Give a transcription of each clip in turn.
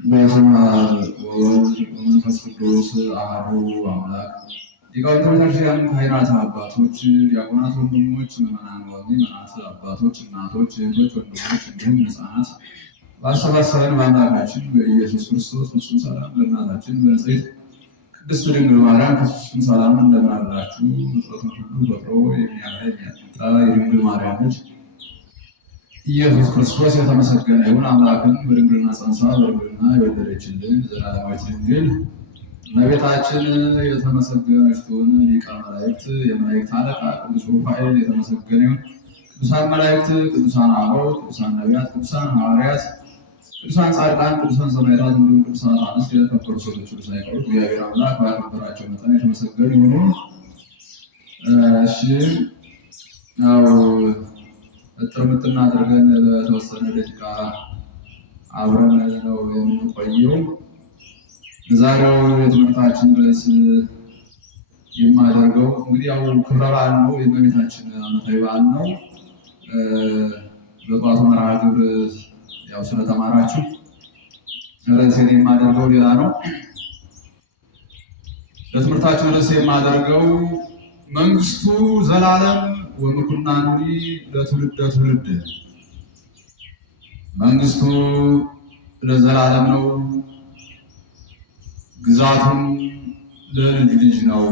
በስመ አብ ወወልድ ወመንፈስ ቅዱስ አሐዱ አምላክ። ሊቃውንተ ቤተክርስቲያን፣ ካህናት፣ አባቶች፣ ዲያቆናት፣ ወንድሞች፣ ምዕመናን፣ ወምዕመናት፣ አባቶች፣ እናቶች፣ እህቶች፣ ወንድሞች እንዲሁም ሕፃናት ባሰባሰበን በአምላካችን በኢየሱስ ክርስቶስ ፍጹም ሰላም ለእናታችን በንጽሕት ቅድስት ድንግል ማርያም ፍጹም ሰላም እንደምን አላችሁ? ፍጥረትን ሁሉ ፈጥሮ የሚያበራ የሚያጠጣ የድንግል ማርያም ልጅ ኢየሱስ ክርስቶስ የተመሰገነ ይሁን። አምላክን በድንግልና ጸንሳ በድንግልና የወለደችልን ዘላለማዊት ድንግል እመቤታችን የተመሰገነች ትሁን። ሊቀ መላእክት የመላእክት አለቃ ቅዱስ ሩፋኤል የተመሰገነ ይሁን። ቅዱሳን መላእክት፣ ቅዱሳን አበው፣ ቅዱሳን ነቢያት፣ ቅዱሳን ሐዋርያት፣ ቅዱሳን ጻድቃን፣ ቅዱሳን ሰማዕታት እንዲሁም ቅዱሳን አንስት የተከበሩ ሴቶች ሁሉ ሳይቀሩ እግዚአብሔር አምላክ ባከበራቸው መጠን የተመሰገኑ ይሁኑ። እሺ ያው ጥርምጥና አድርገን ለተወሰነ ደቂቃ አብረን ነው የምንቆየው። ዛሬው የትምህርታችን ርዕስ የማደርገው እንግዲህ ያው ክብረ በዓል ነው፣ የእመቤታችን ዓመታዊ በዓል ነው። በጠዋቱ መርሃ ግብር ያው ስለተማራችሁ ርዕሴን የማደርገው ሌላ ነው። ለትምህርታችን ርዕስ የማደርገው መንግስቱ ዘላለም ወምኩናኑኒ ለትውልደ ትውልድ። መንግስቱ ለዘላለም ነው፣ ግዛቱም ለልጅ ልጅ ነው።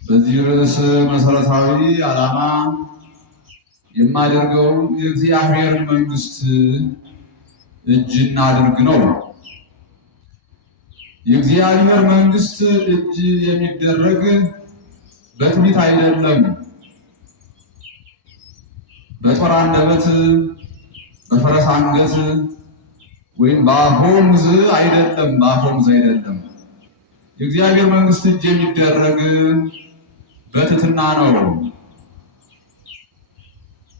በዚህ ርዕስ መሰረታዊ ዓላማ የማደርገው የእግዚአብሔርን መንግስት እጅ እናድርግ ነው። የእግዚአብሔር መንግስት እጅ የሚደረግ በትዕቢት አይደለም፣ በጦር አንደበት፣ በፈረስ አንገት ወይም በአፎሙዝ አይደለም። አይደለም። የእግዚአብሔር መንግስት እጅ የሚደረግ በትሕትና ነው።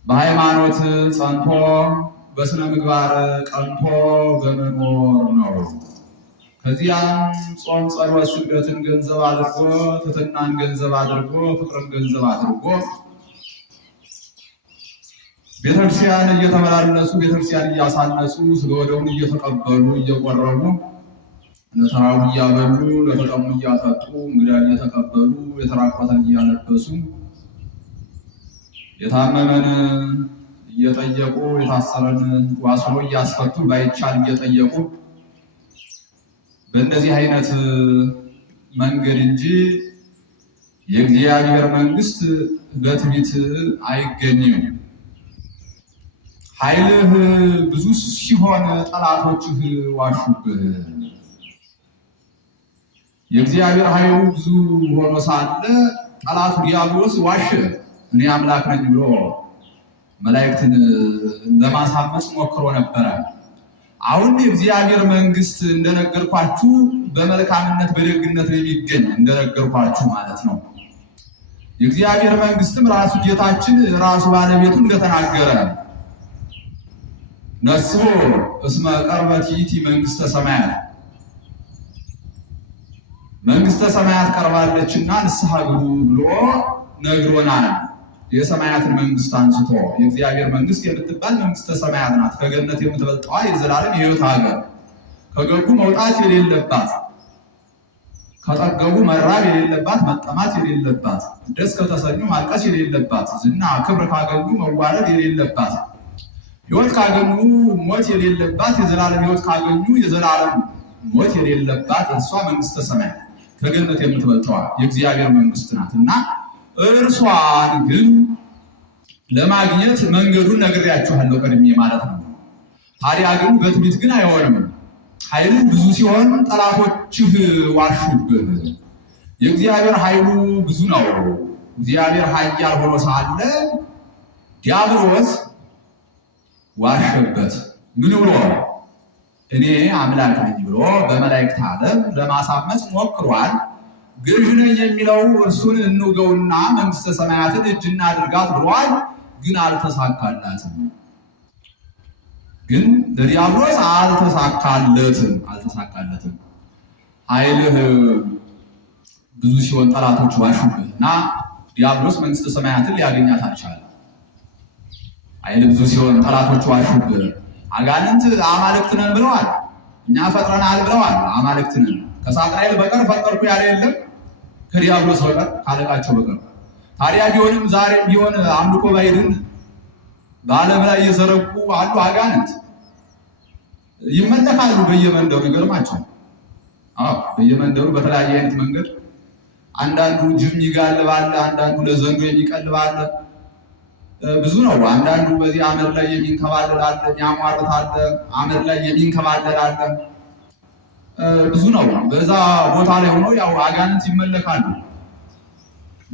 በሃይማኖት ጸንቶ በስነ ምግባር ቀንቶ በመኖር ነው። ከዚያም ጾም፣ ጸሎት፣ ስግደትን ገንዘብ አድርጎ ትሕትናን ገንዘብ አድርጎ ፍቅርን ገንዘብ አድርጎ ቤተክርስቲያን እየተመላለሱ ቤተክርስቲያን እያሳነሱ ስጋ ወደሙን እየተቀበሉ እየቆረቡ ለተራቡ እያበሉ ለተጠሙ እያጠጡ እንግዳ እየተቀበሉ የተራቆተን እያለበሱ የታመመን እየጠየቁ የታሰረን ዋስሮ እያስፈቱ ባይቻል እየጠየቁ በእንደዚህ አይነት መንገድ እንጂ የእግዚአብሔር መንግስት በትዕቢት አይገኝም። ኃይልህ ብዙ ሲሆን ጠላቶችህ ዋሹብህ። የእግዚአብሔር ኃይሉ ብዙ ሆኖ ሳለ ጠላቱ ዲያብሎስ ዋሸ። እኔ አምላክ ነኝ ብሎ መላእክትን ለማሳመጽ ሞክሮ ነበረ። አሁን የእግዚአብሔር መንግስት እንደነገርኳችሁ በመልካምነት በደግነት የሚገኝ እንደነገርኳችሁ ማለት ነው። የእግዚአብሔር መንግስትም ራሱ ጌታችን ራሱ ባለቤቱ እንደተናገረ ነስቦ እስመ ቀርበት ይእቲ መንግስተ ሰማያት፣ መንግስተ ሰማያት ቀርባለችና ንስሐ ግቡ ብሎ ነግሮናል። የሰማያትን መንግስት አንስቶ የእግዚአብሔር መንግስት የምትባል መንግስተ ሰማያት ናት። ከገነት የምትበልጠዋ የዘላለም የሕይወት ሀገር፣ ከገቡ መውጣት የሌለባት፣ ከጠገቡ መራብ የሌለባት፣ መጠማት የሌለባት፣ ደስ ከተሰኙ ማልቀስ የሌለባት፣ ዝና ክብር ካገኙ መዋረድ የሌለባት፣ ሕይወት ካገኙ ሞት የሌለባት፣ የዘላለም ሕይወት ካገኙ የዘላለም ሞት የሌለባት እርሷ መንግስተ ሰማያት ከገነት የምትበልጠዋ የእግዚአብሔር መንግስት ናት እና እርሷን ግን ለማግኘት መንገዱን ነግሬያችኋለሁ ቀድሜ ማለት ነው። ታዲያ ግን በትዕቢት ግን አይሆንም። ኃይልህ ብዙ ሲሆን ጠላቶችህ ዋሹብህ። የእግዚአብሔር ኃይሉ ብዙ ነው። እግዚአብሔር ኃያል ሆኖ ሳለ ዲያብሎስ ዋሸበት። ምን ብሎ? እኔ አምላክ ነኝ ብሎ በመላእክት ዓለም ለማሳመጽ ሞክሯል። ገዥ ነኝ የሚለው እርሱን እንውገውና መንግስተ ሰማያትን እጅ እናድርጋት ብሏል። ግን አልተሳካላትም። ግን ለዲያብሎስ አልተሳካለትም። ኃይልህ ብዙ ሲሆን ጠላቶች ዋሹብህ እና ዲያብሎስ መንግስተ ሰማያትን ሊያገኛት አልቻለም። ኃይል ብዙ ሲሆን ጠላቶች ዋሹብህ። አጋንንት አማልክት ነን ብለዋል። እኛ ፈጥረናል ብለዋል። አማልክት ነን ከሳጥናኤል በቀር ፈጠርኩ ያለ የለም ከዲያብሎስ በቀር ካለቃቸው በቀር። ታዲያ ቢሆንም ዛሬም ቢሆን አምልኮ ባዕድን በዓለም ላይ እየዘረጉ አሉ። አጋንንት ይመለካሉ በየመንደሩ። ይገርማቸዋል። በየመንደሩ በተለያየ አይነት መንገድ አንዳንዱ ጅብ ይጋልባል፣ አንዳንዱ ለዘንዶ የሚቀልባል። ብዙ ነው። አንዳንዱ በዚህ አመድ ላይ የሚንከባለል አለ፣ የሚያሟርት አለ፣ አመድ ላይ የሚንከባለል አለ። ብዙ ነው። በዛ ቦታ ላይ ሆኖ ያው አጋንንት ይመለካሉ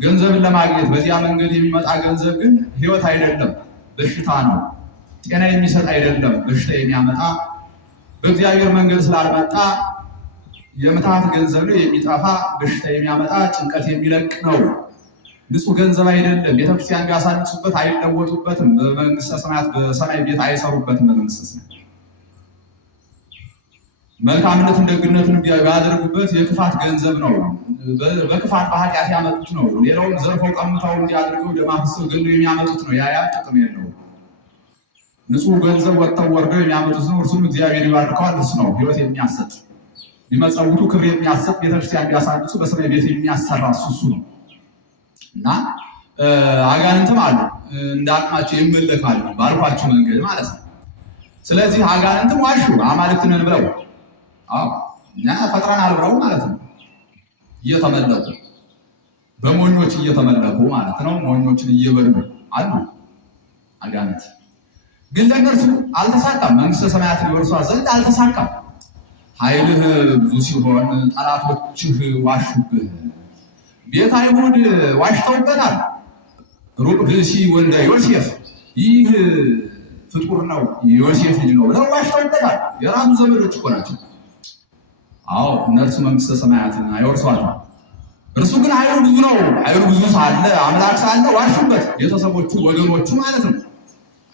ገንዘብን ለማግኘት። በዚያ መንገድ የሚመጣ ገንዘብ ግን ሕይወት አይደለም፣ በሽታ ነው። ጤና የሚሰጥ አይደለም፣ በሽታ የሚያመጣ በእግዚአብሔር መንገድ ስላልመጣ የምትሃት ገንዘብ ነው፣ የሚጠፋ በሽታ የሚያመጣ ጭንቀት የሚለቅ ነው። ንጹህ ገንዘብ አይደለም። ቤተክርስቲያን ቢያሳንጹበት አይለወጡበትም። በመንግስተ ሰማያት በሰማይ ቤት አይሰሩበትም። በመንግስተ ሰማያት መልካምነትን ደግነትን ቢያደርጉበት የክፋት ገንዘብ ነው። በክፋት በኃጢአት ያመጡት ነው። ሌላውን ዘርፈው ቀምተው እንዲያደርገው ለማፍሰው ገንዘብ የሚያመጡት ነው። ያ ጥቅም የለው። ንጹህ ገንዘብ ወጥተው ወርደው የሚያመጡት ነው። እርሱም እግዚአብሔር ይባርከዋል። እሱ ነው ሕይወት የሚያሰጥ ቢመጸውቱ ክብር የሚያሰጥ ቤተክርስቲያን ቢያሳንጹ በሰማይ ቤት የሚያሰራ እሱ ነው። እና አጋንንትም አሉ እንደ አቅማቸው ይመለካሉ ባልኳቸው መንገድ ማለት ነው። ስለዚህ አጋንንትም ዋሹ አማልክት ነን ብለው እኛ ፈጥረናል ብለው ማለት ነው። እየተመለኩ በሞኞች እየተመለኩ ማለት ነው። ሞኞችን እየበሉ አሉ አጋንንት። ግን ለእነርሱ አልተሳካም። መንግስተ ሰማያትን ይወርሷት ዘንድ አልተሳካም። ኃይልህ ብዙ ሲሆን ጠላቶችህ ዋሹብህ። ቤተ አይሁድ ዋሽተውበታል። ሩቅ ብእሲ ወልደ ዮሴፍ፣ ይህ ፍጡር ነው የዮሴፍ ልጅ ነው ብለው ዋሽተውበታል። የራሱ ዘመዶች እኮ ናቸው። እነርሱ መንግስተ ሰማያትን አይወርሷትም። እርሱ ግን ኃይሉ ብዙ ነው። ኃይሉ ብዙ ሳለ አምላክ ሳለ ዋሹበት። ቤተሰቦቹ ወገኖቹ ማለት ነው።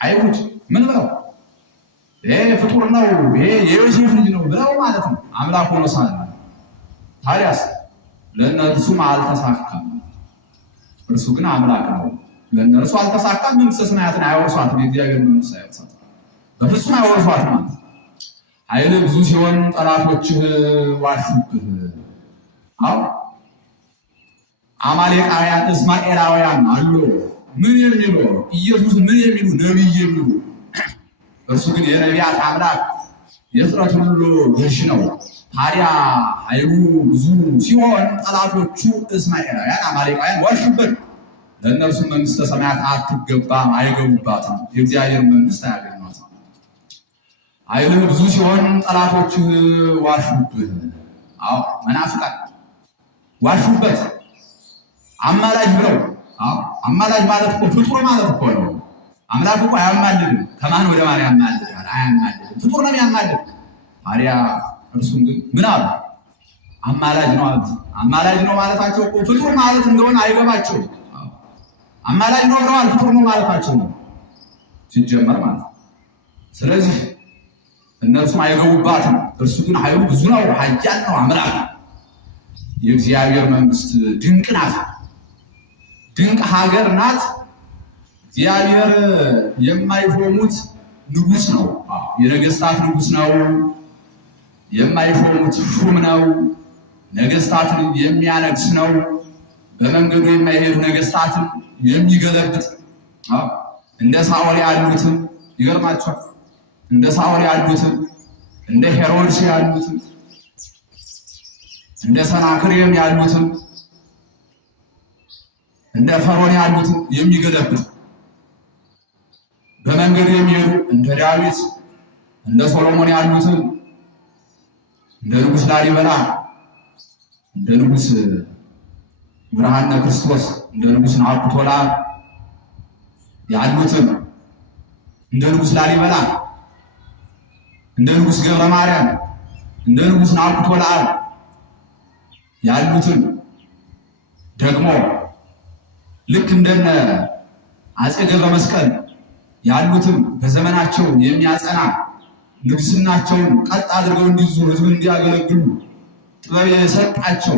አይሁድ ምን ብለው ይሄ ፍጡር ነው ይሄ የዮሴፍ ልጅ ነው ብለው ማለት ነው። አምላክ ሆኖ ሳለ ታዲያስ ለእነርሱም አልተሳካም። እርሱ ግን አምላክ ነው። ለእነርሱ አልተሳካም። መንግስተ ሰማያትን አይወርሷትም። የእግዚአብሔር መንግስት አይወርሷትም፣ በፍጹም አይወርሷትም ማለት ኃይል ብዙ ሲሆን ጠላቶችህ ዋሹብህ። አማሌቃውያን እስማኤላውያን አሉ። ምን የሚሉ ኢየሱስ ምን የሚሉ ነቢይ የሚሉ እርሱ ግን የነቢያት አምላክ የፍጥረት ሁሉ ገዥ ነው። ታዲያ ኃይሉ ብዙ ሲሆን ጠላቶቹ እስማኤላውያን አማሌቃውያን ዋሹበት። ለእነርሱ መንግስተ ሰማያት አትገባም፣ አይገቡባትም፣ የእግዚአብሔር መንግስት አያገኟትም። ኃይልህ ብዙ ሲሆን ጠላቶችህ ዋሹብህ። መናፍቃን ዋሹበት። አማላጅ ብለው አማላጅ ማለት እኮ ፍጡር ማለት እኮ ነው። አምላክ እኮ አያማልድም። ከማን ወደ ማን ያማልዳል? አያማልድም። ፍጡር ነው የሚያማልድ። ታዲያ እርሱም ግን ምን አሉ? አማላጅ ነው አሉት። አማላጅ ነው ማለታቸው እኮ ፍጡር ማለት እንደሆነ አይገባቸውም። አማላጅ ነው ብለዋል፣ ፍጡር ነው ማለታቸው ነው ሲጀመር ማለት። ስለዚህ እነርሱም አይገቡባትም። እርሱ ግን ኃይሉ ብዙ ነው፣ ኃያል ነው፣ አምላክ ነው። የእግዚአብሔር መንግስት ድንቅ ናት፣ ድንቅ ሀገር ናት። እግዚአብሔር የማይሾሙት ንጉስ ነው። የነገስታት ንጉስ ነው። የማይሾሙት ሹም ነው። ነገስታትን የሚያነግስ ነው። በመንገዱ የማይሄዱ ነገስታትን የሚገለብጥ እንደ ሳኦል ያሉትን ይገርማቸዋል። እንደ ሳኦል ያሉትን እንደ ሄሮድስ ያሉትን እንደ ሰናክሬም ያሉትን እንደ ፈርዖን ያሉትን የሚገለብጥ በመንገዱ የሚሄዱ እንደ ዳዊት እንደ ሶሎሞን ያሉትን እንደ ንጉሥ ላሊበላ እንደ ንጉሥ ብርሃነ ክርስቶስ እንደ ንጉሥ ናኩቶ ለአብ ያሉትን እንደ ንጉሥ ላሊበላ እንደ ንጉሥ ገብረ ማርያም እንደ ንጉሥ ናኩቶ ለአብ ያሉትን ደግሞ ልክ እንደነ አፄ ገብረ መስቀል ያሉትን በዘመናቸው የሚያጸና ንግስናቸውን ቀጥ አድርገው እንዲይዙ ህዝብን እንዲያገለግሉ ጥበብ የሰጣቸው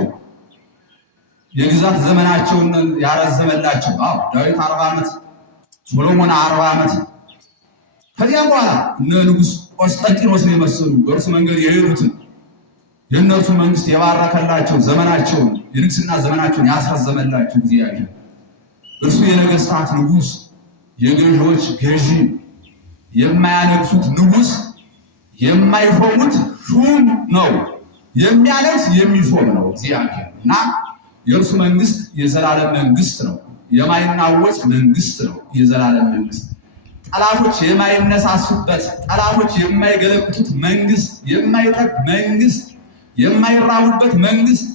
የግዛት ዘመናቸውን ያረዘመላቸው ዳዊት 40 ዓመት፣ ሶሎሞን 40 ዓመት ከዚያም በኋላ እነ ንጉሥ ቆስጠንጢኖስን የመሰሉ በእርሱ መንገድ የሄዱትን የእነርሱ መንግስት የባረከላቸው ዘመናቸውን የንግስና ዘመናቸውን ያስረዘመላቸው እግዚአብሔር እርሱ የነገስታት ንጉሥ የገዢዎች ገዢ የማያነግሱት ንጉሥ የማይሾሙት ሹም ነው። የሚያነግስ የሚሾም ነው እግዚአብሔር እና የእርሱ መንግስት የዘላለም መንግስት ነው። የማይናወጽ መንግስት ነው። የዘላለም መንግስት ጠላቶች የማይነሳሱበት፣ ጠላቶች የማይገለብጡት መንግስት፣ የማይጠብ መንግስት፣ የማይራቡበት መንግስት፣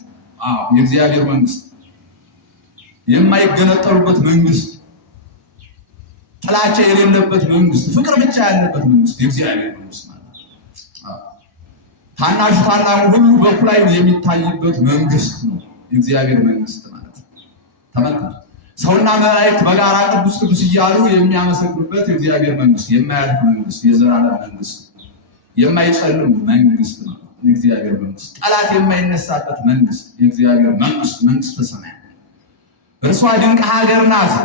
የእግዚአብሔር መንግስት፣ የማይገነጠሉበት መንግስት፣ ጥላቻ የሌለበት መንግስት፣ ፍቅር ብቻ ያለበት መንግስት የእግዚአብሔር መንግስት ማለት ታናሹ ታላቁ ሁሉ በኩል ዓይን የሚታይበት መንግስት ነው የእግዚአብሔር መንግስት ማለት ነው። ተመልከቱ። ሰውና መላእክት በጋራ ቅዱስ ቅዱስ እያሉ የሚያመሰግኑበት የእግዚአብሔር መንግስት፣ የማያልፍ መንግስት፣ የዘላለም መንግስት፣ የማይጨልም መንግስት ነው የእግዚአብሔር መንግስት። ጠላት የማይነሳበት መንግስት የእግዚአብሔር መንግስት፣ መንግስተ ሰማያት። እርሷ ድንቅ ሀገር ናት።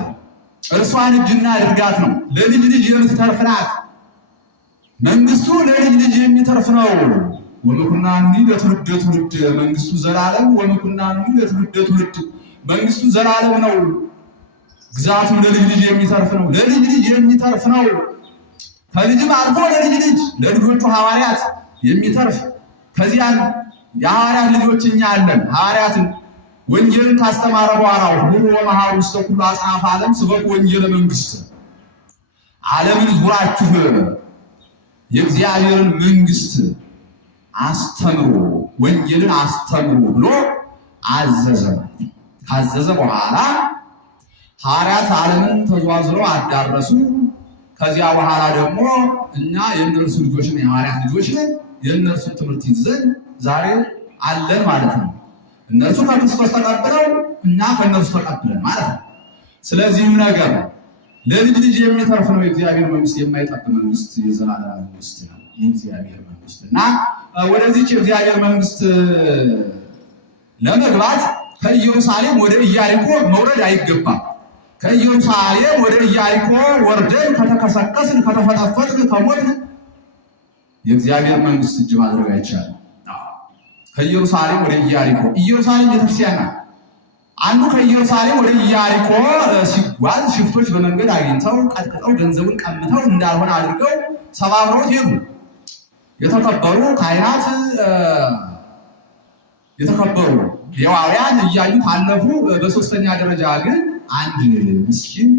እርሷን እጅና ድርጋት ነው። ለልጅ ልጅ የምትተርፍ ናት። መንግስቱ ለልጅ ልጅ የሚተርፍ ነው። ወመኩናኒ ለትውልደ ትውልድ መንግስቱ ዘላለም። ወመኩናኒ ለትውልደ ትውልድ መንግስቱ ዘላለም ነው። ግዛቱ ለልጅ ልጅ የሚተርፍ ነው። ለልጅ ልጅ የሚተርፍ ነው። ከልጅም አልፎ ለልጅ ልጅ ለልጆቹ ሐዋርያት የሚተርፍ ከዚያን የሐዋርያት ልጆች እኛ አለን። ሐዋርያትን ወንጌልን ካስተማረ በኋላ ሁሉ ወመሃሩ ውስተ ኩሉ አጽናፈ ዓለም ስበኩ ወንጌለ መንግስት፣ ዓለምን ዙራችሁ የእግዚአብሔርን መንግስት አስተምሩ፣ ወንጌልን አስተምሩ ብሎ አዘዘ። ካዘዘ በኋላ ሐዋርያት ዓለምን ተዟዙረው አዳረሱ። ከዚያ በኋላ ደግሞ እኛ የእነርሱ ልጆች ነን፣ የሐዋርያት ልጆች ነን። የእነርሱን ትምህርት ይዘን ዛሬ አለን ማለት ነው። እነርሱ ከክርስቶስ ተቀብለው እኛ ከእነርሱ ተቀብለን ማለት ነው። ስለዚህም ነገር ለልጅ ልጅ የሚተርፍ ነው የእግዚአብሔር መንግስት፣ የማይጠብ መንግስት፣ የዘላለም መንግስት ነው የእግዚአብሔር መንግስት እና ወደዚች የእግዚአብሔር መንግስት ለመግባት ከኢየሩሳሌም ወደ ኢያሪኮ መውረድ አይገባም። ከኢየሩሳሌም ወደ ኢያሪኮ ወርደን ከተከሰከስን፣ ከተፈጠፈጥን፣ ከሞትን የእግዚአብሔር መንግስት እጅ ማድረግ አይቻልም። ከኢየሩሳሌም ወደ ኢያሪኮ፣ ኢየሩሳሌም ቤተክርስቲያን ናት። አንዱ ከኢየሩሳሌም ወደ ኢያሪኮ ሲጓዝ ሽፍቶች በመንገድ አግኝተው ቀጥቅጠው ገንዘቡን ቀምተው እንዳልሆነ አድርገው ሰባብረውት ሄዱ። የተከበሩ ካህናት፣ የተከበሩ ሌዋውያን እያዩ ታለፉ። በሶስተኛ ደረጃ ግን አንድ ምስኪን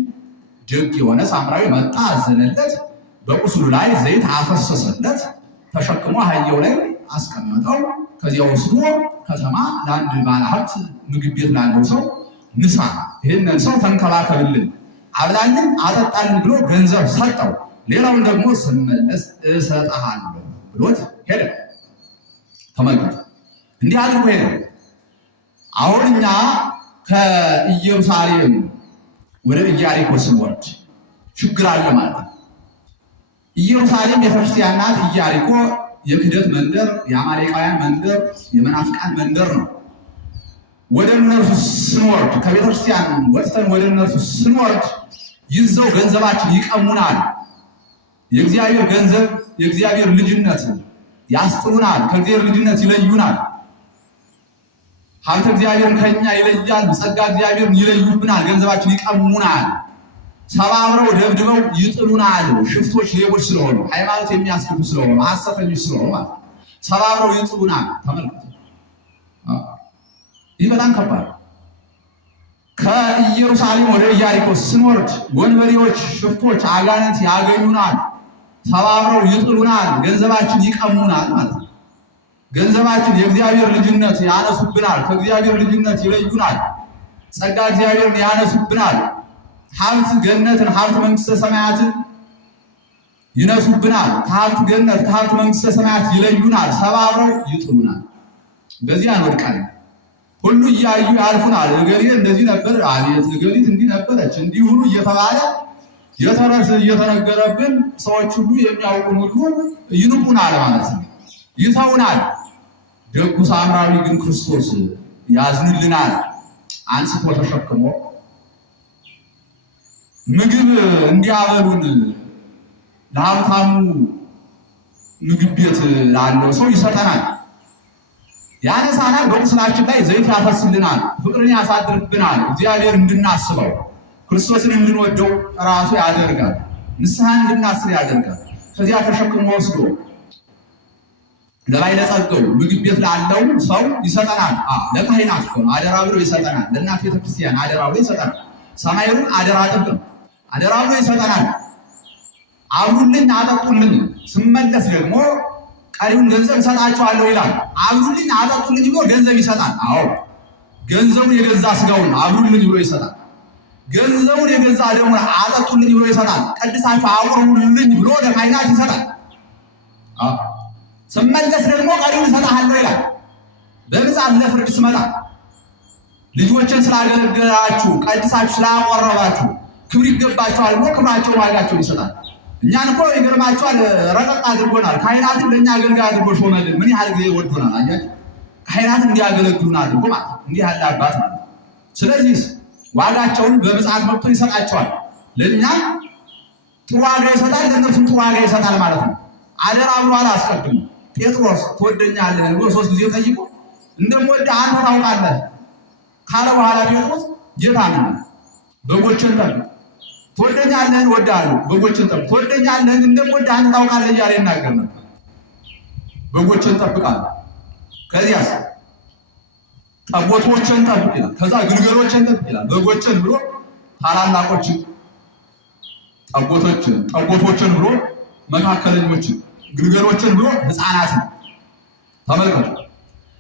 ደግ የሆነ ሳምራዊ መጣ፣ አዘነለት፣ በቁስሉ ላይ ዘይት አፈሰሰለት፣ ተሸክሞ አህያው ላይ አስቀመጠው። ከዚያ ወስዶ ከተማ ለአንድ ባለሀብት ምግብ ቤት ላለው ሰው ንሳ፣ ይህንን ሰው ተንከባከብልን፣ አብላልን፣ አጠጣልን ብሎ ገንዘብ ሰጠው። ሌላውን ደግሞ ስመለስ እሰጥሃለሁ ብሎት ሄደ። ተመልከቱ፣ እንዲህ አድርጎ ሄደ። አሁን እኛ ከኢየሩሳሌም ወደ ኢያሪኮ ስንወርድ ችግር አለ ማለት ነው። ኢየሩሳሌም ቤተክርስቲያን ናት። ኢያሪኮ የክህደት መንደር፣ የአማሌቃውያን መንደር፣ የመናፍቃን መንደር ነው። ወደ እነርሱ ስንወርድ ከቤተክርስቲያን ወጥተን ወደ እነርሱ ስንወርድ ይዘው ገንዘባችን ይቀሙናል። የእግዚአብሔር ገንዘብ፣ የእግዚአብሔር ልጅነት ያስጥሉናል። ከእግዚአብሔር ልጅነት ይለዩናል። ሀብተ እግዚአብሔርን ከኛ ይለያል። ጸጋ እግዚአብሔርን ይለዩብናል። ገንዘባችን ይቀሙናል። ሰባብረው ደብድበው ይጥሉናል። ሽፍቶች፣ ሌቦች ስለሆኑ፣ ሃይማኖት የሚያስክዱ ስለሆኑ፣ ሐሰተኞች ስለሆኑ ማለት ሰባብረው ይጥሉናል። ተመልከቱ፣ ይህ በጣም ከባድ። ከኢየሩሳሌም ወደ ኢያሪኮ ስንወርድ ወንበዴዎች፣ ሽፍቶች፣ አጋንንት ያገኙናል። ሰባብረው ይጥሉናል። ገንዘባችን ይቀሙናል ማለት ነው። ገንዘባችን የእግዚአብሔር ልጅነት ያነሱብናል። ከእግዚአብሔር ልጅነት ይለዩናል። ጸጋ እግዚአብሔርን ያነሱብናል። ሀብት ገነትን፣ ሀብት መንግስተ ሰማያትን ይነሱብናል። ከሀብት ገነት፣ ከሀብት መንግስተ ሰማያት ይለዩናል። ሰባብረው ይጥሉናል። በዚያ እንወድቃለን። ሁሉ እያዩ ያልፉናል። እገሌ እንደዚህ ነበር፣ አቤት እገሊት እንዲህ ነበረች፣ እንዲህ ሁሉ እየተባለ የተረት እየተነገረብን ሰዎች ሁሉ የሚያውቁን ሁሉ ይንቁናል ማለት ነው፣ ይተውናል። ደጉ ሳምራዊ ግን ክርስቶስ ያዝንልናል። አንስቶ ተሸክሞ ምግብ እንዲያበሉን ለሀብታሙ ምግብ ቤት ላለው ሰው ይሰጠናል። ያነሳናል፣ በቁስላችን ላይ ዘይት ያፈስልናል፣ ፍቅርን ያሳድርብናል፣ እግዚአብሔር እንድናስበው ክርስቶስን እንድንወደው ራሱ ያደርጋል፣ ንስሐን እንድናስብ ያደርጋል። ከዚያ ተሸክሞ ወስዶ ለባለጸጋው ምግብ ቤት ላለው ሰው ይሰጠናል። ለካህናት አደራ ብሎ ይሰጠናል። ለእናት ቤተክርስቲያን አደራ ብሎ ይሰጠናል። ሰማዩን አደራ ጥብቅ አደራ ብሎ ይሰጠናል። አብሉልኝ አጠጡልኝ፣ ስመለስ ደግሞ ቀሪውን ገንዘብ እሰጣቸዋለሁ ይላል። አብሉልኝ አጠጡልኝ ብሎ ገንዘብ ይሰጣል። አዎ ገንዘቡን የገዛ ስጋውን አብሉልኝ ብሎ ይሰጣል። ገንዘቡን የገዛ ደግሞ አጠጡልኝ ብሎ ይሰጣል። ቀድሳችሁ አቁርቡልኝ ብሎ ለካህናት ይሰጣል። ስመለስ ደግሞ ቀሪውን እሰጥሃለሁ ይላል። በምጽአት ለፍርድ ስመጣ ልጆችን ስላገለገላችሁ ቀድሳችሁ ስላቆረባችሁ ክብር ይገባችኋል ብሎ ክብራቸውን ዋጋቸውን ይሰጣል። እኛን እኮ ይገርማችኋል፣ ረቀቅ አድርጎናል። ካህናትን ለእኛ አገልጋይ አድርጎ ሾመልን። ምን ያህል ጊዜ ወዶናል! አያችሁ፣ ካህናትን እንዲያገለግሉን አድርጎ ማለት እንዲህ ያለ አባት ማለት። ስለዚህ ዋጋቸውን በምጽአት መጥቶ ይሰጣቸዋል። ለእኛ ጥሩ ዋጋ ይሰጣል፣ ለእነርሱም ጥሩ ዋጋ ይሰጣል ማለት ነው። አደራ ብሏል አስቀድሞ። ጴጥሮስ ትወደኛለህ ብሎ 3 ጊዜ ጠይቆ እንደምወድህ አንተ ታውቃለህ ካለ በኋላ ጴጥሮስ ጌታ ነው በጎችን ጠብቅ፣ ትወደኛለህ እወድሃለሁ፣ በጎችን ጠብቅ፣ ትወደኛለህ እንደምወድህ አንተ ታውቃለህ እያለ ይናገር ነበር። በጎችን ጠብቃለሁ፣ ከዚያስ ጠቦቶችን ጠብቅ ይላል፣ ከዛ ግልገሎችን ጠብቅ ይላል። በጎችን ብሎ ታላላቆችን፣ ጠቦቶችን ብሎ መካከለኞችን፣ ግልገሎችን ብሎ ሕፃናትን ተመልከቱ።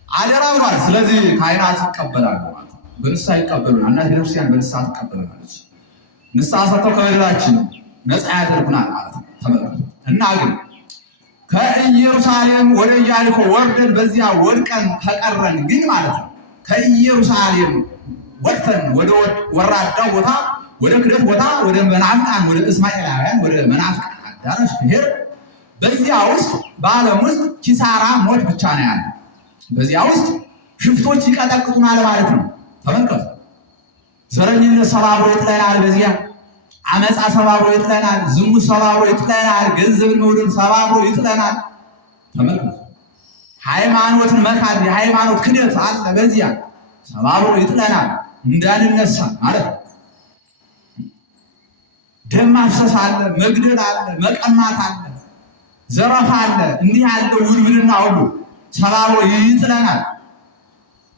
አደራ ብሏል። ስለዚህ ካህናት ይቀበላሉ ማለት ነው። በንስሐ ይቀበሉናል። እናት ቤተክርስቲያን በንስሐ ትቀበለናለች። ንስሐ ሰጥተው ከበደላችን ነፃ ያደርጉናል ማለት ነው። ተመልከቱ እና ግን ከኢየሩሳሌም ወደ ኢያሪኮ ወርደን በዚያ ወድቀን ከቀረን ግን ማለት ነው ከኢየሩሳሌም ወጥተን ወደ ወራዳ ቦታ፣ ወደ ክደት ቦታ፣ ወደ መናፍቃን፣ ወደ እስማኤላውያን፣ ወደ መናፍቃን አዳራሽ ብሄር በዚያ ውስጥ በዓለም ውስጥ ኪሳራ ሞት ብቻ ነው ያለ። በዚያ ውስጥ ሽፍቶች ይቀጠቅጡናል ማለት ነው። ተመልከቱ። ዘረኝነት ሰባብሮ ይጥለናል። በዚያ አመፃ ሰባብሮ ይጥለናል። ዝሙት ሰባብሮ ይጥለናል። ገንዘብን መውደድ ሰባብሮ ይጥለናል። ተመልከቱ። ሃይማኖትን መካድ፣ የሃይማኖት ክደት አለ። በዚያ ሰባብሮ ይጥለናል እንዳንነሳ ማለት ነው። ደም ማፍሰስ አለ፣ መግደል አለ፣ መቀማት አለ፣ ዘረፋ አለ። እንዲህ ያለው ውርብርና ሁሉ ሰባብሮ ይጥለናል።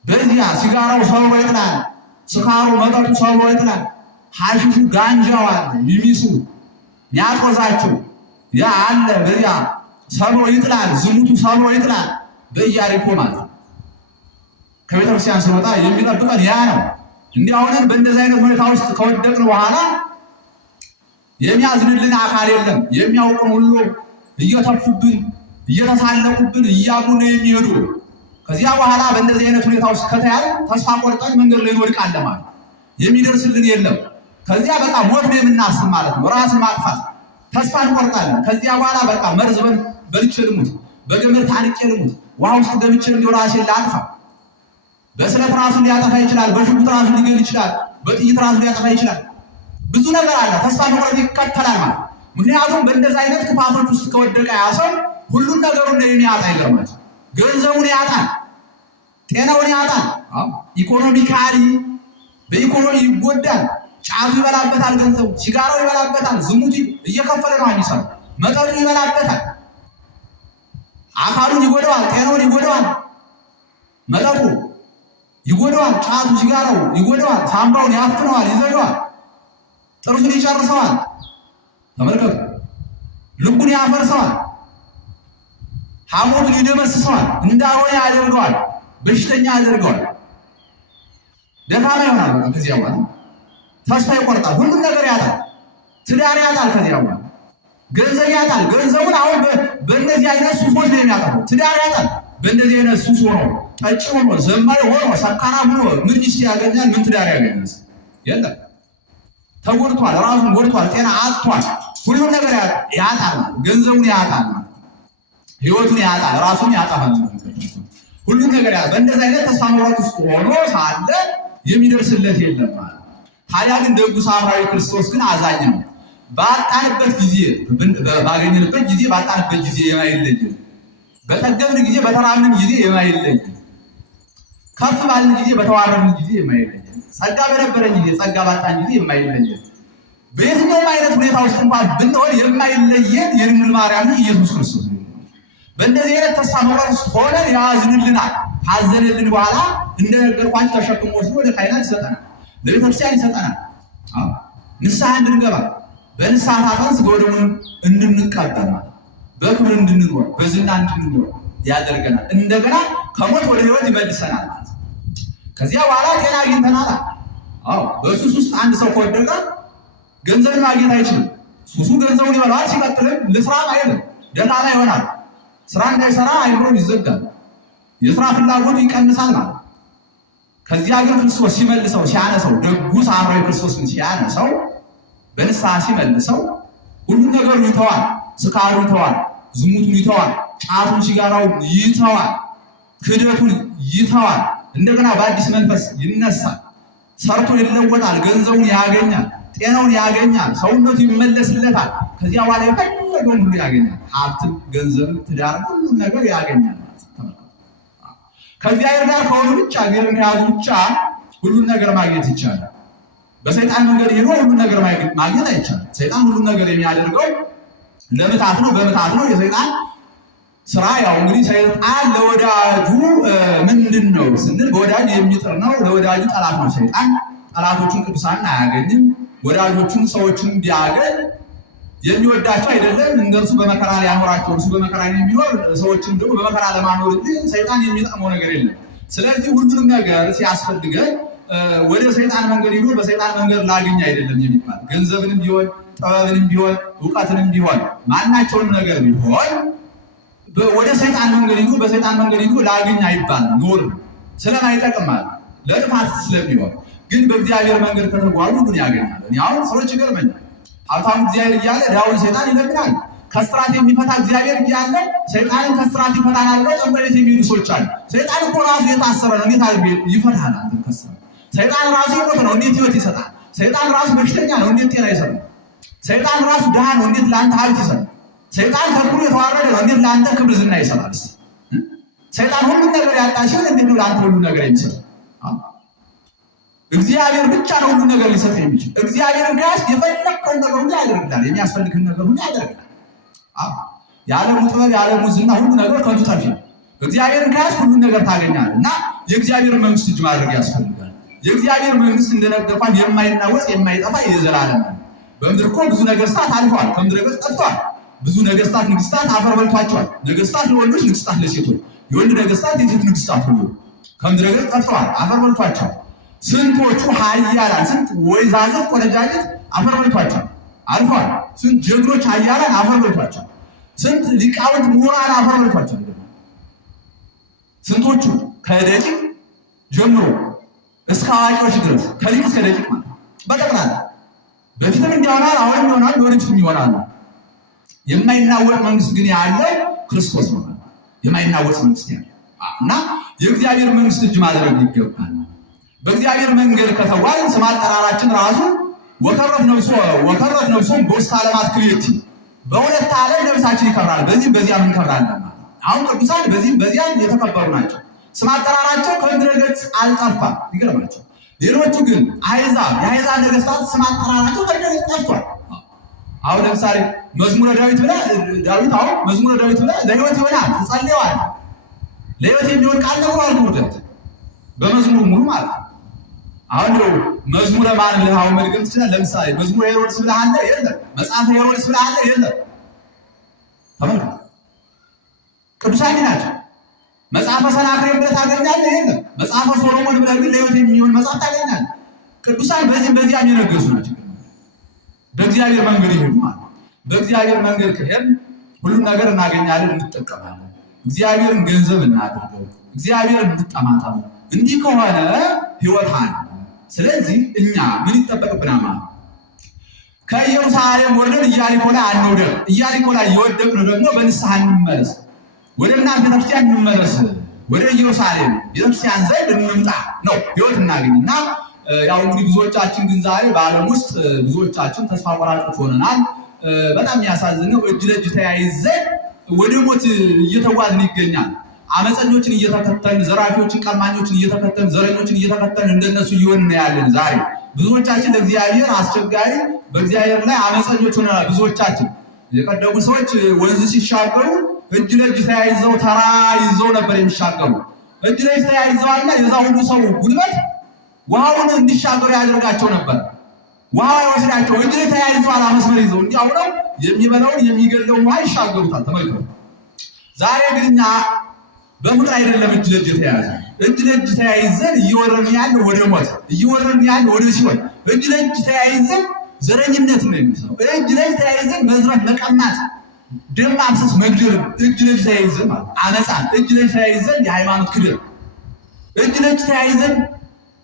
በዚያ ሲጋራው ሰብሮ ይጥላል። ስካሩ መጠጡ ሰብሮ ይጥላል። ሐሺሹ ጋንጃው አለ የሚሱ ያጦዛቸው ያ አለ። በዚያ ሰብሮ ይጥላል። ዝሙቱ ሰብሮ ይጥላል። በኢያሪኮ ማለት ከቤተክርስቲያን ስንወጣ የሚጠብቀን ያ ነው። እንዲያውንም በእንደዚህ አይነት ሁኔታ ውስጥ ከወደቅን በኋላ የሚያዝንልን አካል የለም። የሚያውቁን ሁሉ እየተፉብን፣ እየተሳለቁብን፣ እያሙን የሚሄዱ ከዚያ በኋላ በእንደዚህ አይነት ሁኔታ ውስጥ ከተያል ተስፋ ቆርጠን መንገድ ላይ እንወድቃለን ማለት የሚደርስልን የለም። ከዚያ በቃ ሞት ነው የምናስብ ማለት ነው። ራስን ማጥፋት ተስፋ እንቆርጣለን። ከዚያ በኋላ በቃ መርዝ በልቼ ልሙት፣ በገመድ ታንቄ ልሙት፣ ውሃ ውስጥ ገብቼ እንዲሁ ራሴን ላጥፋ። በስለት ራሱን ሊያጠፋ ይችላል። በሽጉጥ ራሱን ሊገል ይችላል። በጥይት ራሱን ሊያጠፋ ይችላል። ብዙ ነገር አለ። ተስፋ መቁረጥ ይከተላል ማለት ምክንያቱም በእንደዚህ አይነት ክፋቶች ውስጥ ከወደቀ ያ ሰው ሁሉን ነገሩን የሚያጣ ይገርማል። ገንዘቡን ያጣል፣ ጤናውን ያጣል፣ ኢኮኖሚካሊ በኢኮኖሚ ይጎዳል። ጫቱ ይበላበታል፣ ገንዘቡ ሲጋራው ይበላበታል፣ ዝሙት እየከፈለ ነው የሚሰራው፣ መጠጡ ይበላበታል፣ አካሉን ይጎዳዋል፣ ጤናውን ይጎዳዋል፣ መጠጡ ይጎዳዋል፣ ጫቱ ሲጋራው ይጎዳዋል፣ ሳምባውን ያፍነዋል፣ ይዘጋዋል፣ ጥርሱን ይጨርሰዋል። ተመልከቱ። ልቡን ያፈርሰዋል፣ ሐሞቱን ይደመስሰዋል፣ እንዳልሆነ ያደርገዋል፣ በሽተኛ ያደርገዋል፣ ደካማ ይሆናል። ከዚያ በኋላ ተስፋ ይቆርጣል፣ ሁሉም ነገር ያጣል፣ ትዳር ያጣል፣ ከዚያ በኋላ ገንዘብ ያጣል። ገንዘቡን አሁን በእነዚህ አይነት ሱሶች ነው የሚያጠፋው። ትዳር ያጣል፣ በእነዚህ አይነት ሱስ ሆኖ ጠጪ ሆኖ ዘማሪ ሆኖ ሰካራም ሆኖ ምን ሚስት ያገኛል? ምን ትዳር ያገኛል? የለም። ተጎድቷል፣ ራሱን ጎድቷል፣ ጤና አጥቷል፣ ሁሉም ነገር ያጣል፣ ገንዘቡን ያጣል፣ ህይወቱን ያጣል፣ ራሱን ያጣል፣ ሁሉም ነገር ያጣል። በእንደዚህ አይነት ተስፋ መቁረጥ ውስጥ ሆኖ ሳለ የሚደርስለት የለም ማለት። ታዲያ ግን ደጉ ሳምራዊ ክርስቶስ ግን አዛኝ ነው። ባጣንበት ጊዜ ባገኘንበት ጊዜ ባጣንበት ጊዜ የማይለየን በጠገብን ጊዜ በተራብን ጊዜ የማይለየን ከፍ ባልን ጊዜ በተዋረድን ጊዜ የማይለየን ጸጋ በነበረን ጊዜ ጸጋ ባጣን ጊዜ የማይለየን በየትኛውም አይነት ሁኔታ ውስጥ እንኳን ብንሆን የማይለየን የድንግል ማርያም ኢየሱስ ክርስቶስ ነው። በእንደዚህ አይነት ተስፋ መቁረጥ ውስጥ ሆነን ያዝንልናል። ካዘነልን በኋላ እንደነገርኳችሁ ተሸክሞ ወስዶ ወደ ካህናት ይሰጠናል፣ ለቤተክርስቲያን ይሰጠናል። ንስሐ እንድንገባ በንስሐ ታጥበን ሥጋው ደሙን እንድንቀበል በክብር እንድንኖር በዝና እንድንኖር ያደርገናል። እንደገና ከሞት ወደ ሕይወት ይመልሰናል ማለት ነው። ከዚያ በኋላ ጤና አግኝተናል። በሱስ ውስጥ አንድ ሰው ከወደቀ ገንዘብ ማግኘት አይችልም። ሱሱ ገንዘቡን ይበላዋል። ሲቀጥልም ልስራም አይልም፣ ደካማ ይሆናል። ስራ እንዳይሰራ አይምሮ ይዘጋል፣ የስራ ፍላጎቱ ይቀንሳል ማለት ነው። ከዚያ ግን ክርስቶስ ሲመልሰው ሲያነሰው ደጉ ሳምራዊ ክርስቶስን ሲያነሰው በንስሐ ሲመልሰው ሁሉም ነገሩ ይተዋል። ስካሩን ይተዋል፣ ዝሙቱን ይተዋል፣ ጫቱን ሲጋራውን ይተዋል፣ ክደቱን ይተዋል። እንደገና በአዲስ መንፈስ ይነሳል፣ ሰርቶ ይለወጣል፣ ገንዘቡን ያገኛል፣ ጤናውን ያገኛል፣ ሰውነቱ ይመለስለታል። ከዚያ በኋላ የፈለገውን ሁሉ ያገኛል። ሀብትን፣ ገንዘብን፣ ትዳር ሁሉም ነገር ያገኛል ማለት ነው። ከእግዚአብሔር ጋር ከሆኑ ብቻ እግዚአብሔርን ከያዙ ብቻ ሁሉን ነገር ማግኘት ይቻላል። በሰይጣን መንገድ ሄዶ ሁሉን ነገር ማግኘት አይቻልም። ሰይጣን ሁሉን ነገር የሚያደርገው ለምታት ነው፣ በምታት ነው። የሰይጣን ስራ ያው እንግዲህ ሰይጣን ለወዳጁ ምንድን ነው ስንል በወዳጅ የሚጥር ነው፣ ለወዳጁ ጠላት ነው። ሰይጣን ጠላቶቹን ቅዱሳንን አያገኝም። ወዳጆቹን ሰዎችን ቢያገኝ የሚወዳቸው አይደለም፣ እንደርሱ በመከራ ሊያኖራቸው እርሱ በመከራ የሚኖር ሰዎችን ደግሞ በመከራ ለማኖር እንጂ ሰይጣን የሚጠቅመው ነገር የለም። ስለዚህ ሁሉንም ነገር ሲያስፈልገን ወደ ሰይጣን መንገድ ሄዶ በሰይጣን መንገድ ላግኝ አይደለም የሚባል ገንዘብንም ቢሆን ጥበብንም ቢሆን እውቀትንም ቢሆን ማናቸውንም ነገር ቢሆን ወደ ሰይጣን መንገድ ሄዶ በሰይጣን መንገድ ሄዶ ላግኝ አይባልም። ኖር ስለማይጠቅም ማለት ለጥፋት ስለሚሆን ግን በእግዚአብሔር መንገድ ከተጓዙ ሁሉን ያገኛል። አሁን ሰዎች ይገርመኛል። ሀብታሙ እግዚአብሔር እያለ ድሃውን ሰይጣን ይለምናል። ከስራት የሚፈታ እግዚአብሔር እያለ ሰይጣንን ከስራት ይፈታናል ብለው ጠንቋይ ቤት የሚሄዱ ሰዎች አሉ። ሰይጣን እኮ ራሱ የታሰረ ነው፣ እንዴት ይፈታል? ከስራት ሰይጣን ራሱ የሞተ ነው፣ እንዴት ህይወት ይሰጣል? ሰይጣን ራሱ በሽተኛ ነው፣ እንዴት ጤና ይሰጣል? ሰይጣን ራሱ ድሃ ነው፣ እንዴት ለአንተ ሀብት ይሰጣል? ሰይጣን ከክብሩ የተዋረደ ነው፣ እንዴት ለአንተ ክብር ዝና ይሰጣል? ሰይጣን ሁሉን ነገር ያጣ ሲሆን እንዴት ነው ለአንተ ሁሉን ነገር የሚሰጥ? እግዚአብሔር ብቻ ነው ሁሉን ነገር ሊሰጥ የሚችል። እግዚአብሔርን ከያዝክ የፈለግከውን ነገር ሁሉ ያደርግልሃል፣ የሚያስፈልግህን ነገር ሁሉ ያደርግልሃል። የዓለሙ ጥበብ የዓለሙ ዝና ሁሉ ነገር ከንቱ ጠፊ ነው። እግዚአብሔርን ከያዝክ ሁሉን ነገር ታገኛለህ። እና የእግዚአብሔር መንግስት እጅ ማድረግ ያስፈልጋል። የእግዚአብሔር መንግስት እንደነገርኳት የማይናወጥ የማይጠፋ የዘላለም ነው። በምድር እኮ ብዙ ነገስታት አልፈዋል፣ ከምድረ ገጽ ጠፍተዋል። ብዙ ነገስታት ንግስታት አፈር በልቷቸዋል። ነገስታት ለወንዶች፣ ንግስታት ለሴቶች፣ የወንድ ነገስታት የሴት ንግስታት ሁሉ ከምድረ ገጽ ጠፍተዋል፣ አፈር በልቷቸዋል። ስንቶቹ ኃያላን ስንት ወይዛዝርት ቆነጃጅት አፈር በልቷቸዋል አልፈዋል። ስንት ጀግኖች ኃያላን አፈር በልቷቸዋል። ስንት ሊቃውንት ምሁራን አፈር በልቷቸዋል። ስንቶቹ ከደቂቅ ጀምሮ እስከ አዋቂዎች ድረስ ከሊቅ እስከ ደቂቅ ማለት በጠቅላላ በፊትም እንዲሆናል፣ አሁንም ይሆናል፣ ወደፊትም ይሆናል። የማይናወጥ መንግስት ግን ያለው ክርስቶስ ነው። የማይናወጥ መንግስት ያለው እና የእግዚአብሔር መንግስት እጅ ማድረግ ይገባል። በእግዚአብሔር መንገድ ከተጓዝን ስም አጠራራችን ራሱ ወከረት ነፍሶም በውስተ ዓለማት ክልኤቲ፣ በሁለት ዓለም ነፍሳችን ይከብራል፣ በዚህም በዚያም እንከብራለን። አሁን ቅዱሳን በዚህም በዚያም የተከበሩ ናቸው። ስም አጠራራቸው ከምድረ ገጽ አልጠፋም። ይገርማቸው። ሌሎቹ ግን የአሕዛብ ነገስታት ስም አጠራራቸው ከምድረ ገጽ ጠፍቷል። አሁን ለምሳሌ መዝሙረ ዳዊት ብለህ ለሕይወት ይሆናል ትጸልየዋለህ። ለሕይወት የሚሆን ቃል ነግሯል ክቡር በመዝሙሩ ሙሉ ማለት ነው። አሁን መዝሙረ ማን ብለህ አሁን መልቀም ትችላለህ። ለምሳሌ መዝሙረ ሄሮድስ ብለህ አለ የለም፣ መጽሐፈ ሄሮድስ ብለህ አለ የለም። ተመልከት፣ ቅዱሳን ናቸው። መጽሐፈ ሰናክሬም ብለህ ታገኛለህ የለም። መጽሐፈ ሶሎሞን ብለህ ግን ለሕይወት የሚሆን መጽሐፍ ታገኛለህ። ቅዱሳን በዚህም በዚያም የነገሱ ናቸው። በእግዚአብሔር መንገድ ይሄዱ ማለት ነው። በእግዚአብሔር መንገድ ከሄድን ሁሉም ነገር እናገኛለን፣ እንጠቀማለን። እግዚአብሔርን ገንዘብ እናድርገው፣ እግዚአብሔርን እንጠማጠም። እንዲህ ከሆነ ህይወት አለ። ስለዚህ እኛ ምን ይጠበቅብናል ማለት ከኢየሩሳሌም ወርደን ኢያሪኮ ላይ አንውደቅ። ኢያሪኮ ላይ የወደቅን ደግሞ በንስሐ እንመለስ፣ ወደ እናንተ ቤተክርስቲያን እንመለስ፣ ወደ ኢየሩሳሌም ቤተክርስቲያን ዘንድ እንምጣ ነው ህይወት እናገኝና ያው እንግዲህ ብዙዎቻችን ግን ዛሬ በዓለም ውስጥ ብዙዎቻችን ተስፋ ቆራጮች ሆነናል። በጣም የሚያሳዝነው እጅ ለእጅ ተያይዘን ወደ ሞት እየተጓዝን ይገኛል። አመፀኞችን እየተከተልን፣ ዘራፊዎችን፣ ቀማኞችን እየተከተልን፣ ዘረኞችን እየተከተልን እንደነሱ እየሆንን ያለን ዛሬ ብዙዎቻችን ለእግዚአብሔር አስቸጋሪ፣ በእግዚአብሔር ላይ አመፀኞች ሆነናል። ብዙዎቻችን የቀደሙ ሰዎች ወንዝ ሲሻገሩ እጅ ለእጅ ተያይዘው ተራ ይዘው ነበር የሚሻገሩ። እጅ ለእጅ ተያይዘዋልና የዛ ሁሉ ሰው ጉልበት ውሃውን እንዲሻገሩ ያደርጋቸው ነበር። ውሃ ይወስዳቸው። እጅ ለእጅ ተያይዘዋል፣ መስመር ይዘው እንዲያውለው የሚበላውን የሚገለውን ውሃ ይሻገሩታል። ተመልከቱ። ዛሬ ግን እኛ በፍቅር አይደለም እጅ ለእጅ ተያይዘ እጅ ለእጅ ተያይዘን እየወረድን ያለ ወደ ሞት፣ እየወረድን ያለ ወደ ሲኦል። እጅ ለእጅ ተያይዘን ዘረኝነት ነው የሚሰራው። እጅ ለእጅ ተያይዘን መዝረፍ፣ መቀማት፣ ደም ማፍሰስ፣ መግደል፣ እጅ ለእጅ ተያይዘን ማለት አመፃን፣ እጅ ለእጅ ተያይዘን የሃይማኖት ክብር፣ እጅ ለእጅ ተያይዘን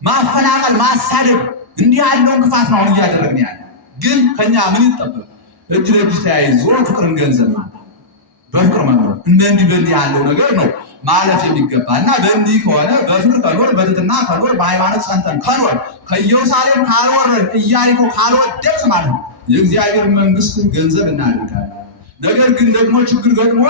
ማፈናቀል፣ ማሳደድ፣ እንዲህ ያለውን ክፋት ነው አሁን እያደረግን ያለ። ግን ከኛ ምን ይጠበቅ? እጅ ለእጅ ተያይዞ ፍቅርን ገንዘብ ማለት በፍቅር መኖር እንዲህ ያለው ነገር ነው ማለፍ የሚገባ እና በእንዲህ ከሆነ በፍቅር ከኖር፣ በትህትና ከኖር፣ በሃይማኖት ጸንተን ከኖር፣ ከኢየሩሳሌም ካልወረድን፣ ኢያሪኮ ካልወደቅን ማለት ነው የእግዚአብሔር መንግስት ገንዘብ እናደርጋለን። ነገር ግን ደግሞ ችግር ገጥሞ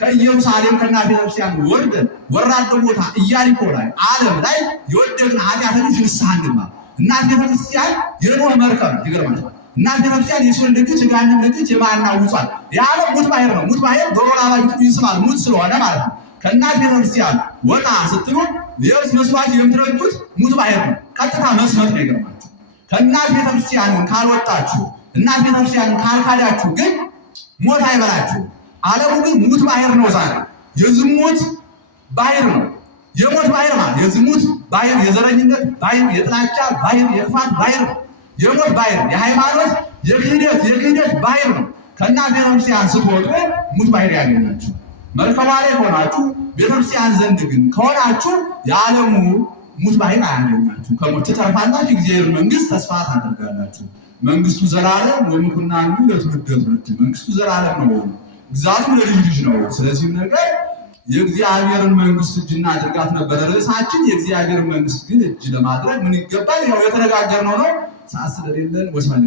ከኢየሩሳሌም ከእናት ቤተክርስቲያን ወርደን ወራድ ቦታ ኢያሪኮ ላይ ዓለም ላይ የወደቅን ኃጢአተኞች ንስሐ እንግባ። እናት ቤተክርስቲያን የኖህ መርከብ ይገርማል። እናት ቤተክርስቲያን የሲኦል ልጆች፣ የገሃነም ልጆች የማናውጿል። የዓለም ሙት ባሕር ነው። ሙት ባሕር ዶሮ ላባጊቱ ይስባል፣ ሙት ስለሆነ ማለት ነው። ከእናት ቤተክርስቲያን ወጣ ስትሉ የብስ መስዋዕት የምትረግጡት ሙት ባሕር ነው። ቀጥታ መስመጥ ነው። ይገርማችሁ። ከእናት ቤተክርስቲያንን ካልወጣችሁ፣ እናት ቤተክርስቲያንን ካልካዳችሁ ግን ሞት አይበላችሁ። ዓለሙ ግን ሙት ባሕር ነው። ዛሬ የዝሙት ባሕር ነው። የሞት ባሕር ማለት የዝሙት ባሕር፣ የዘረኝነት ባሕር፣ የጥላቻ ባሕር፣ የክፋት ባሕር ነው። የሞት ባሕር፣ የሃይማኖት የክህደት ባሕር ነው። ከእናት ቤተክርስቲያን ስትወጡ ሙት ባሕር ያገኛችሁ። መርከቧ ላይ ሆናችሁ ቤተክርስቲያን ዘንድ ግን ከሆናችሁ የዓለሙ ሙት ባሕር አያገኛችሁ። ከሞት ትተርፋላችሁ። እግዚአብሔር መንግስት ተስፋ ታደርጋላችሁ። መንግስቱ ዘላለም ወምኩናኑ ለትውልደ ትውልድ። መንግስቱ ዘላለም ነው፣ ግዛቱ ለልጅ ልጅ ነው። ስለዚህም ነገር የእግዚአብሔርን መንግስት እጅ እናድርጋት ነበረ ርዕሳችን። የእግዚአብሔር መንግስት ግን እጅ ለማድረግ ምን ይገባል? ያው የተነጋገርነው ነው። ሰዓት ስለሌለን ወስማን